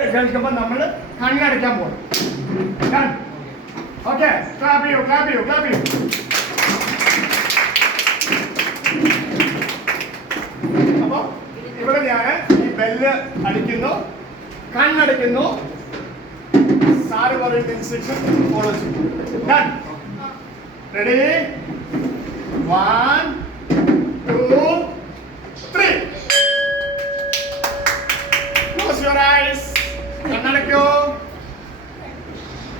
കേൾക്കുമ്പോൾ നമ്മൾ കണ്ണടയ്ക്കാൻ പോകും. ഓക്കെ, ക്ലാപ്പ് ചെയ്യൂ, ക്ലാപ്പ് ചെയ്യൂ, ക്ലാപ്പ് ചെയ്യൂ. അപ്പൊ ഇവിടെ ഞാൻ ഈ ബെല്ല് അടിക്കുന്നു, കണ്ണടയ്ക്കുന്നു, സാറ് പറയുന്ന ഇൻസ്ട്രക്ഷൻ ഫോളോ ചെയ്യും. Done. Ready? 1 2 3. Close your eyes. കണ്ണടയ്ക്കൂ,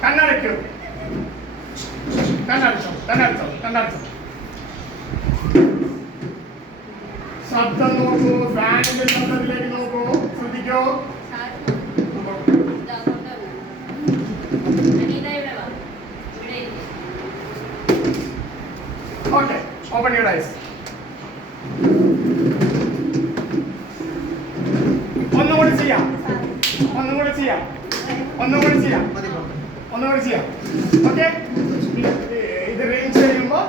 കണ്ണടയ്ക്കൂ, കണ്ണടച്ചോ, കണ്ണടച്ചോ, കണ്ണടച്ചോ. ശബ്ദം നോക്കൂ, ഫാനിന്റെ ശബ്ദത്തിലേക്ക് നോക്കൂ, ശ്രദ്ധിക്കൂ. Okay, open your eyes. ഒന്നുകൂടി ചെയ്യാം, ഒന്നുകൂടി ചെയ്യാം, ഒന്നുകൂടി ചെയ്യാം, ഒന്നുകൂടി ചെയ്യാം. ഓക്കെ, ഇത് റേഞ്ച് ചെയ്യുമ്പോൾ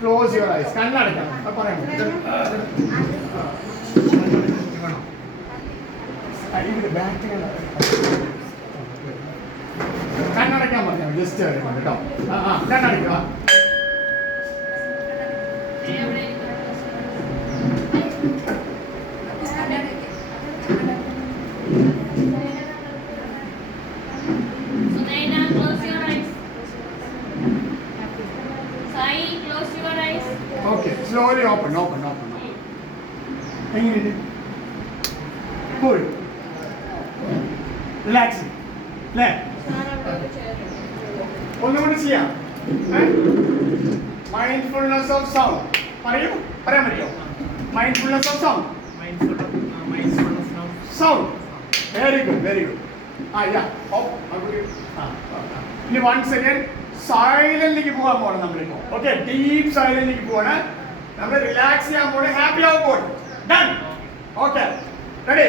ക്ലോസ് യുവർ ഐസ്. കണ്ണടയ്ക്കണം. പറയാം, കണ്ണടയ്ക്കാൻ പറഞ്ഞാൽ ജസ്റ്റ് കേട്ടോ. കണ്ണടയ്ക്കുക. Okay, slowly open, open, open. എങ്ങനെയുണ്ട്? Cool. Relaxing. അല്ലേ? ഒന്നുകൂടി ചെയ്യാം. Mindfulness of sound. പറയൂ, പറയാൻ പറ്റുമോ? Mindfulness of sound. Sound. Very good, very good. ഇനി വൺസ് അഗൈൻ സൈലന്റിലേക്ക് പോകാൻ പോകണം നമ്മളിപ്പോ. ഓക്കെ, ഡീപ് സൈലന്റിലേക്ക് പോകണം. നമ്മൾ റിലാക്സ് ചെയ്യാൻ പോകണം, ഹാപ്പി ആവാൻ പോകണം. ഡൺ. Okay, ready?